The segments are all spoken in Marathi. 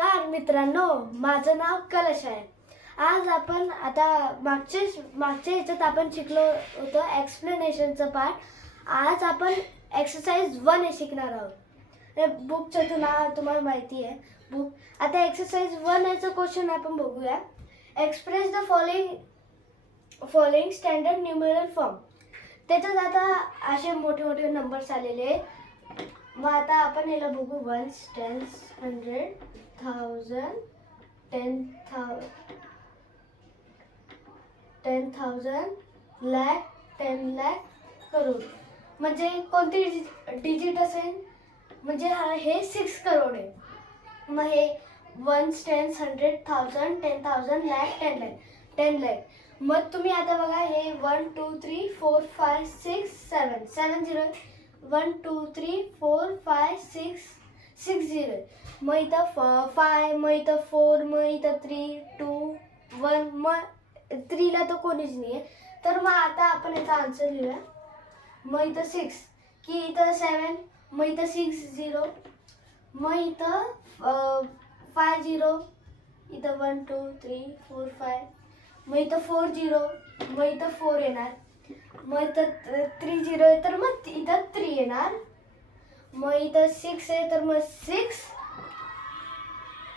नमस्कार मित्रांनो, माझं नाव कलश आहे. आज आपण आता मागच्या ह्याच्यात आपण शिकलो होतो एक्सप्लेनेशनचं पार्ट. आज आपण एक्सरसाइज 1 हे शिकणार आहोत. बुकचं नाव तुम्हाला माहिती आहे बुक. आता एक्सरसाइज 1 याचा क्वेश्चन आपण बघूया. Express the following standard numeral form. त्याच्यात आता असे मोठे मोठे नंबर्स आलेले आहेत. मग आता आपण याला बघू. 1, 10, 100, 1000, 10,000, लाख, 10 लाख, करोड. म्हणजे कोणती डिजिट असेल म्हणजे हे 6 करोड आहे. मग हे 1, 10, 100, 1000, 10,000, लाख, 10 लाख. मग तुम्ही आता बघा हे 1 2 3 4 5 6 7 7 0 1 2 3 4 5 6 6 0. मग इथं 5, मग इथं 4, मग इथं 3 2 1. मग 3 ला तर कोणीच नाही आहे. तर मग आता आपण याचा आन्सर लिहूया. मग इथं 6 की इथं 7, मग इथं 6 0, मग इथं 5 0, इथं 1 2 3 4 5, मग इथं 4 0, मग इथं 4 येणार, मग इथं 3 0 आहे तर मग इथं 3 येणार, मग इथं 6 आहे तर मग 6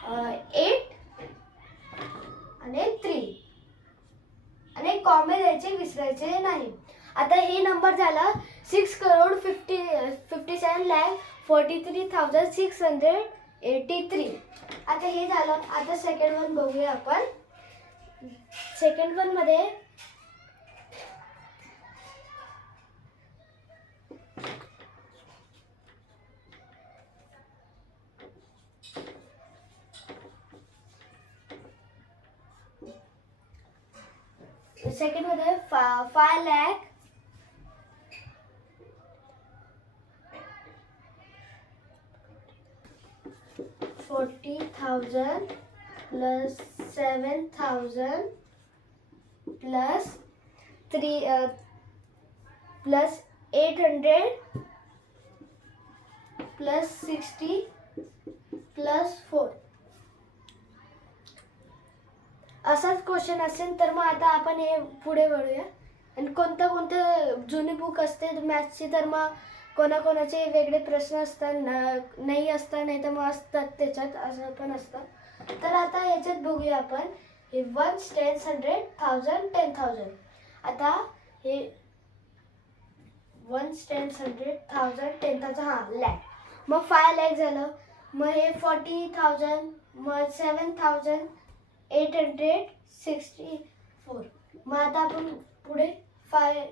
8 आणि 3 आणि कॉमे द्यायचे विसरायचे नाही. आता हे नंबर झाला 6 करोड 57 लाख 43,683. आता हे झालं. आता सेकंड वन बघूया आपण. सेकंड वन मध्ये सेकंड मध्ये 5 lakh 40,000 plus 7,000 plus 3 plus 800 plus 60 plus 4. असाच क्वेश्चन असेल तर मग आता आपण हे पुढे वळूया. आणि कोणतं जुनी बुक असते मॅथ्सची तर मग कोणाकोणाचे वेगळे प्रश्न असतात नाही असतात, नाही तर मग असतात त्याच्यात, असं पण असतं. तर आता याच्यात बघूया आपण. हे 1, 10, 100, 1000, 10,000. आता हे 1, 10, 100, 1000, 10,000 लाख. मग 5 लाख झालं. मग हे 40,000, मग 7,864. मग आता आपण पुढे 5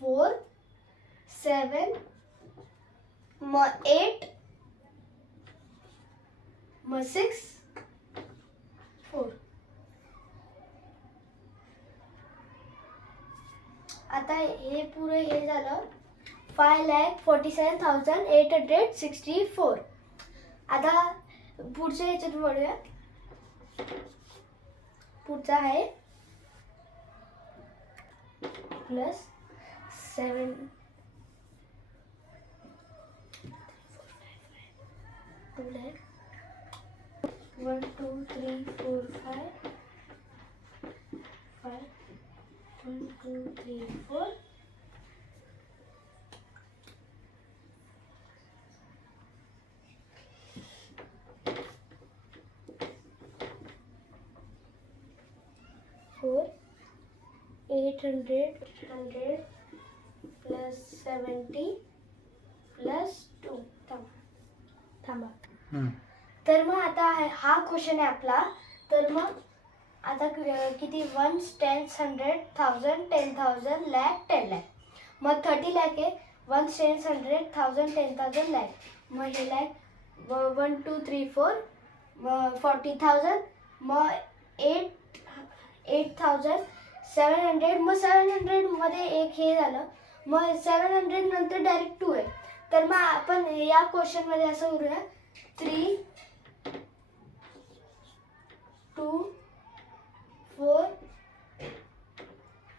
4 7 मग 8 मग 6 4. आता हे पुढे हे झालं 5,47,864. आता पुढच्या ह्याच्यात वळूया. पुढचा आहे प्लस 7 2 लाख 1 2 3 4 5 1 2 3 4 4 800 100 प्लस 70 प्लस 2. थांबा. तर मग आता हा क्वेश्चन आहे आपला. तर मग आता किती 1, 10, 100, 1000, 10,000, लाख, 10 लाख. मग 30 लाख आहे. 1, 10, 100, 1000, 10,000, लाख. मग हे लाख 1 2 3 4 मग 40,000 मग 8,700. मग 700 मध्ये एक हे झालं. मग 700 नंतर डायरेक्ट 2 आहे. तर मग आपण या क्वेश्चन मध्ये असं करूया 3 2 4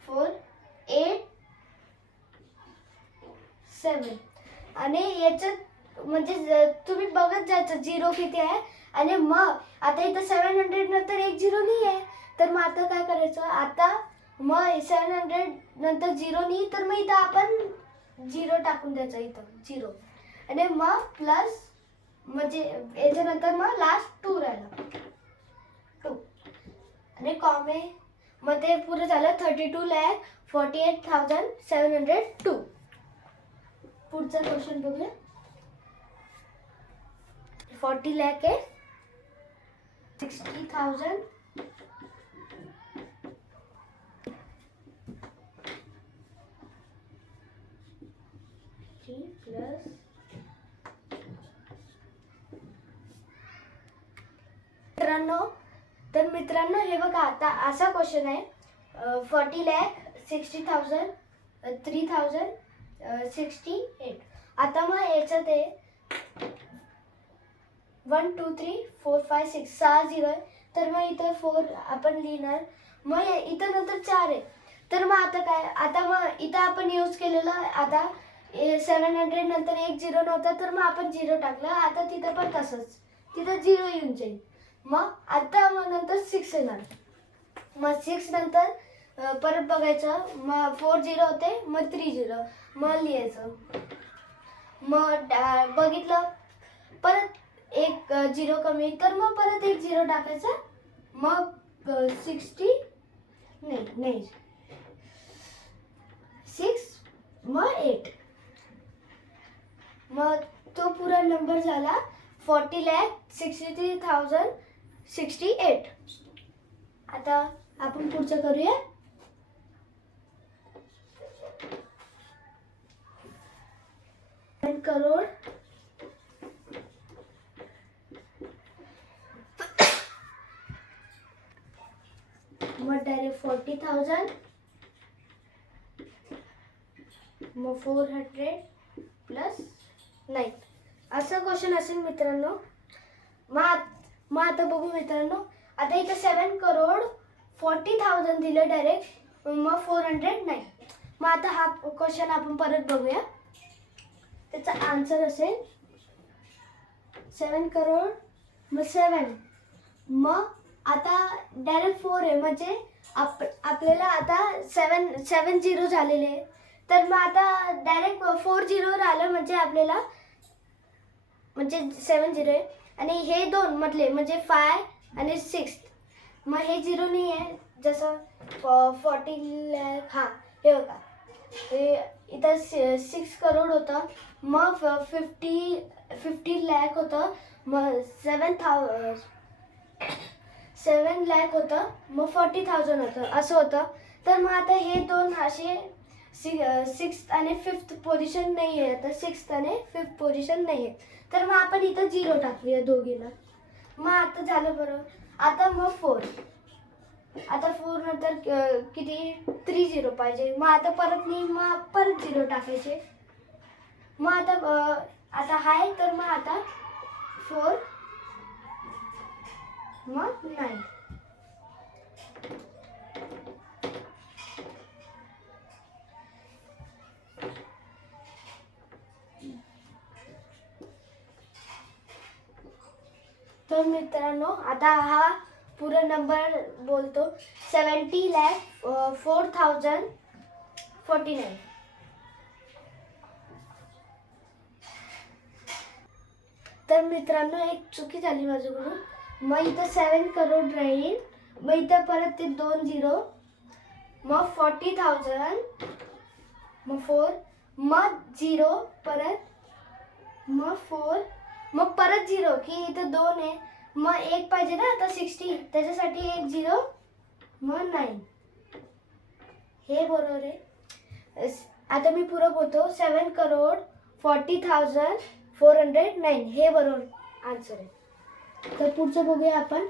4 8 7. आणि याच्यात म्हणजे तुम्ही बघत जायचं झिरो किती आहे. आणि मग आता इथं 700 नंतर एक झिरो नाही आहे, तर मग आता काय करायचं. आता मग 700 नंतर झिरो नाही, तर मग इथं आपण झिरो टाकून द्यायचं, इथं झिरो. आणि मग प्लस म्हणजे याच्यानंतर मग लास्ट 2 राहिला, 2 आणि कॉमे. मग ते पुरं झालं 32,48,702. पुढचा क्वेश्चन बघूया. 40 लाख आहे 60,000 प्लस मित्रांनो हे बघा, आता असा क्वेश्चन आहे. 40 लाख 60,000 3,068. आता मग याच्यात आहे 1 2 3 4 5 6 6 झिरो आहे, तर मग इथं 4 आपण लिहिणार. मग इथं नंतर 4 आहे, तर मग आता काय. आता मग इथं आपण यूज केलेलं आता 700 नंतर एक झिरो नव्हता, तर मग आपण झिरो टाकलं. आता तिथं पण तसंच, तिथं झिरो येऊन जाईल. मग आता मग नंतर 6 येणार. मग 6 नंतर परत बघायचं. मग 4 झिरो होते, मग 3 झिरो, मग लिहायचं. मग बघितलं परत एक झिरो कमी, तर मग परत एक झिरो टाकायचा. मग 60 नाही 6 मग 8. मग तो पुरा नंबर झाला 40,63,068. आता आपण पुढचं करूया. करोड मग डायरेक्ट 40,000 मग 400 प्लस 9. असं क्वेश्चन असेल मित्रांनो. मग आता बघू मित्रांनो. आता इथं 7,40,00,000 दिलं डायरेक्ट, मग 409. मग आता हा क्वेश्चन आपण परत बघूया. त्याचा आन्सर असेल 7 करोड मग 7. मग आता डायरेक्ट 4 आहे, म्हणजे आपल्याला आता 7 झिरो झालेले आहे. तर मग आता डायरेक्ट 4 झिरो राहिलं, म्हणजे आपल्याला म्हणजे 7 झिरो आहे. आणि हे दोन म्हटले म्हणजे 5 आणि 6. मग हे झिरो नाही आहे, जसं 40 लाख. हां हे बघा, हे इथं 6 करोड होतं, मग 50 लाख होतं, मग 7 लाख होतं, मग 40,000 होतं, असं होतं. तर मग आता हे दोन असे 6th आणि 5th पोझिशन नाही आहे. आता 6th आणि 5th पोझिशन नाही आहे, तर मग आपण इथं झिरो टाकूया दोघीला. मग आता झालं बरोबर. आता मग 4. आता 4 नंतर किती 3 झिरो पाहिजे. मग आता परत नाही, मग परत झिरो टाकायचे. मग आता हाय, तर मग आता 4 मग 9. तर मित्रांनो आता हा पूरा नंबर बोलतो 70,04,049. तर मित्रांनो एक चुकी झाली माझ्याकडून. मग इथं 7 करोड राहील, मग इथं परत ते 2 झिरो, मग 40,000 मग 4 मग झिरो परत, मग 4 मग परत झिरो, की इथं 2 आहे, मग एक पाहिजे ना आता 60, त्याच्यासाठी एक झिरो, मग 9. हे बरोबर आहे. आता मी पुरं बोलतो 7,40,04,9. हे बरोबर आन्सर आहे. तर पुढचं बघूया आपण.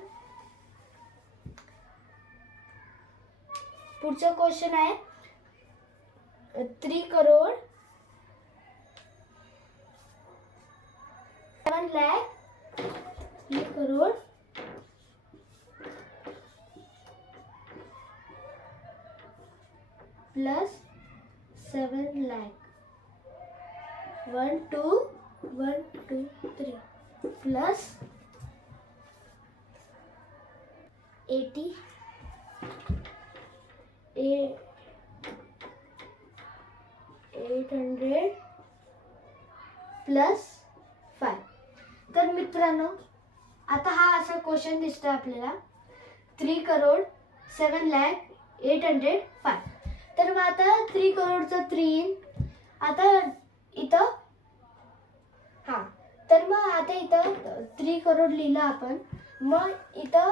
पुढचा क्वेश्चन आहे 3 crore 7 lakh 3 crore plus 7 lakh 1 2 1 2 plus 80 800 plus 5. तर मित्रांनो आता हा असा क्वेश्चन दिसतोय आपल्याला 3,07,08,05. तर मग आता 3 करोडचं 3 आता इथं हां तर मग आता इथं 3 करोड लिहिलं आपण. मग इथं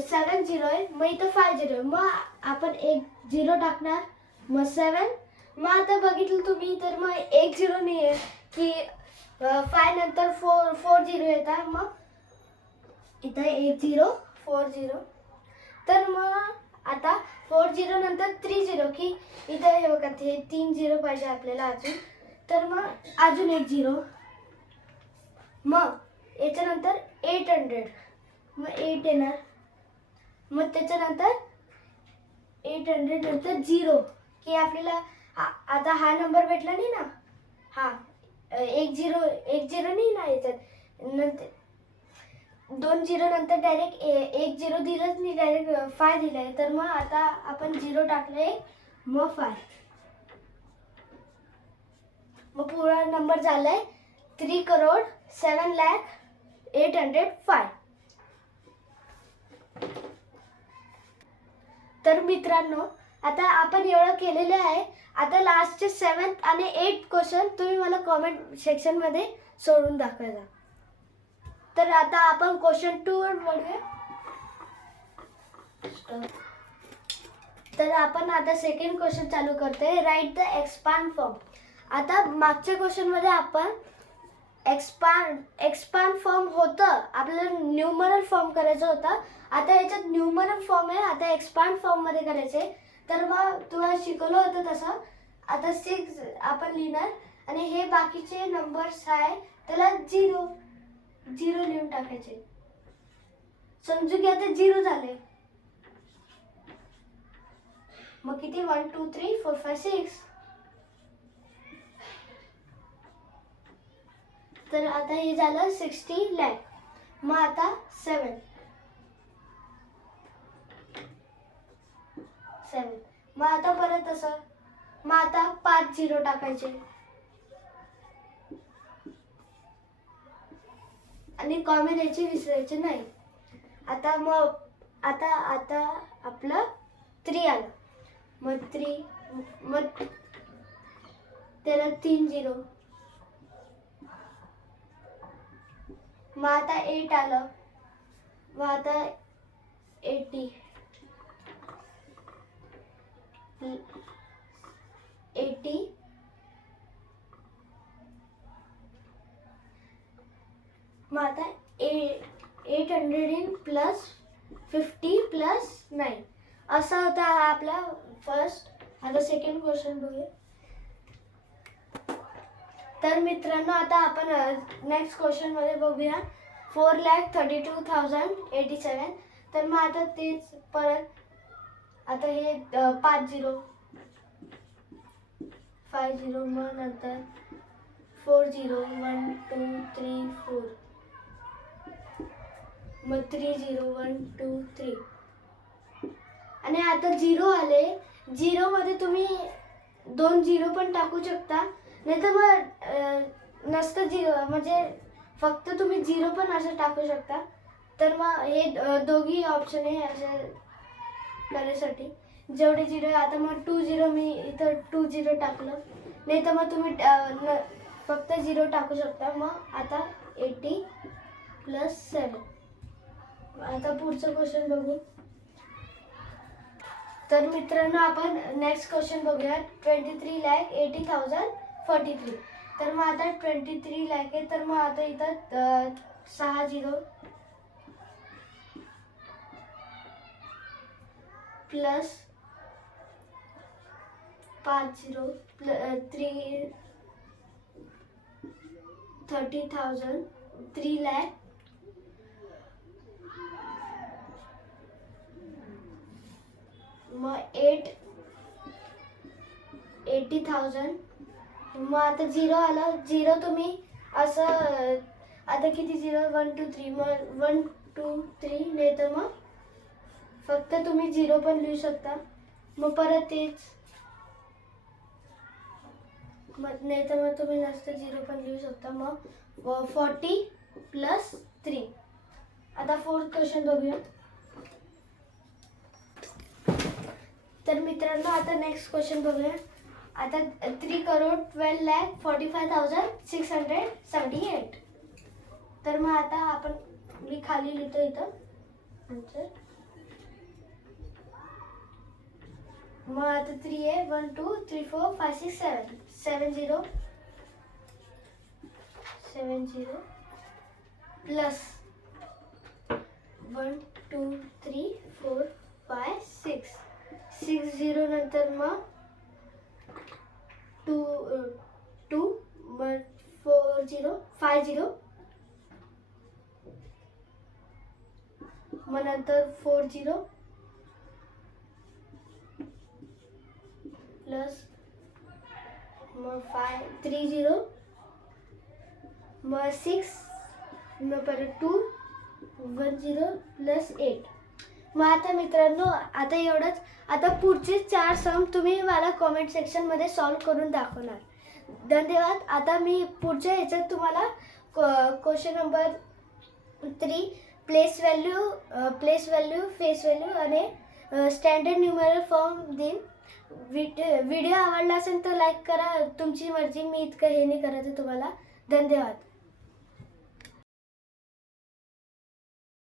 7 झिरो आहे, मग इथं 5 झिरो आहे, मग आपण एक झिरो टाकणार, मग 7. मग आता बघितलं तुम्ही तर मग एक झिरो नाही आहे की 5 नंतर 4 झिरो येतात, मग इथं 1 0 4 0. तर मग आता 4 झिरो नंतर 3 झिरो की इथं हे बघा ते 3 झिरो पाहिजे आपल्याला अजून. तर मग अजून 1 झिरो, मग याच्यानंतर 800, मग 8 येणार, मग त्याच्यानंतर 800 नंतर 0 की आपल्याला आता हा नंबर भेटला नाही ना. हा 1 झिरो नाही ना याच्यात, नंतर 2 झिरो नंतर डायरेक्ट 1 झिरो दिलंच नाही, डायरेक्ट 5 दिलंय. तर मग आता आपण 0 टाकले, मग 5, मग पुरा नंबर झालाय 3,07,08,05. तर मित्रांनो आता आपण एवढं केलेलं आहे. आता लास्टचे 7th आणि 8th क्वेश्चन तुम्ही मला कॉमेंट सेक्शनमध्ये सोडून दाखवायचा. तर आता आपण क्वेश्चन 2 वर वळूया. तर आपण आता सेकंड क्वेश्चन चालू करतोय. Write the expand form. आता मागच्या क्वेश्चनमध्ये आपण एक्सपांड फॉर्म होतं, आपल्याला न्यूमरल फॉर्म करायचं होतं. आता याच्यात न्यूमरल फॉर्म आहे, आता एक्सपांड फॉर्ममध्ये करायचे. तर मग तुम्हाला शिकवलं होतं तसं. आता 6 आपण लिहिणार आणि हे बाकीचे नंबर्स आहे त्याला 0 लिहून टाकायचे. समजू की आता 0 झाले, मग किती 1 2 3 4 5 6. तर आता हे झालं 60 लाख. मग आता 7. मग आता परत असं, मग आता 5 झिरो टाकायचे आणि कॉमे द्यायचे विसरायचे नाही. आता मग आता आपलं 3 आलं, मग 3, मग त्याला 3 झिरो. मग आता 8 आलं, मग आता 80 मग आता 800 प्लस 50 प्लस 9. असा होता हा आपला फर्स्ट. आता सेकंड क्वेश्चन बघूया. तर मित्रांनो आता आपण नेक्स्ट क्वेश्चन मध्ये बघूया 4,32,087. तर मग आता तेच परत आता हे 5 झिरो 5 झिरो, मग नंतर 4 झिरो 1 2 3 4, मग 3 झिरो 1 2 3. आणि आता 0 आले. 0 मध्ये तुम्ही 2 झिरो पण टाकू शकता, नाही तर मग नसतं 0 म्हणजे फक्त तुम्ही 0 पण असं टाकू शकता. तर मग हे दोघी ऑप्शन आहे असं करायसाठी. जेवढे 0 आहे आता मग 2 झिरो मी इथं 2 झिरो टाकलं, नाही तर मग तुम्ही फक्त 0 टाकू शकता. मग आता 80 प्लस 7. आता पुढचं क्वेश्चन बघू. तर मित्रांनो आपण नेक्स्ट क्वेश्चन बघूया 23,80,043. तर मग आता 23 लाख आहे, तर मग आता इथं 6 झिरो प्लस 5 झिरो 30,000 3 लाख. मग 80,000. मग आता 0 आलं. 0 तुम्ही असं आता किती 0 1 2 3 मग 1 2 3 नाही तर मग फक्त तुम्ही 0 पण लिहू शकता. मग परत तेच मग नाही तर मग तुम्ही जास्त 0 पण लिहू शकता. मग 40 प्लस 3. आता 4th क्वेश्चन बघूया. तर मित्रांनो आता नेक्स्ट क्वेश्चन बघूया. आता 3,12,45,678. तर मग आता आपण मी खाली लिहितो इथं आन्सर. मग आता 3 आहे 1 2 3 4 5 6 7 7 0 7 0 प्लस 1 2 3 4 5 6 6 0 नंतर मग 2 2 मग 4 0 5 0 मग नंतर 4 0 प्लस मग 3 0 मग 6 मग परत 2 1 0 प्लस 8. मग आता मित्रांनो आता एवढंच. आता पुढचे 4 सम तुम्ही मला कॉमेंट सेक्शनमध्ये सॉल्व करून दाखवणार. धन्यवाद. आता मी पुढच्या ह्याच्यात तुम्हाला question number 3 place value face value आणि स्टँडर्ड न्यूमेरल फॉर्म देईन. व्हिडिओ आवडला असेल तर लाईक करा. तुमची मर्जी. मी इतकं हे नाही करायचं तुम्हाला. धन्यवाद.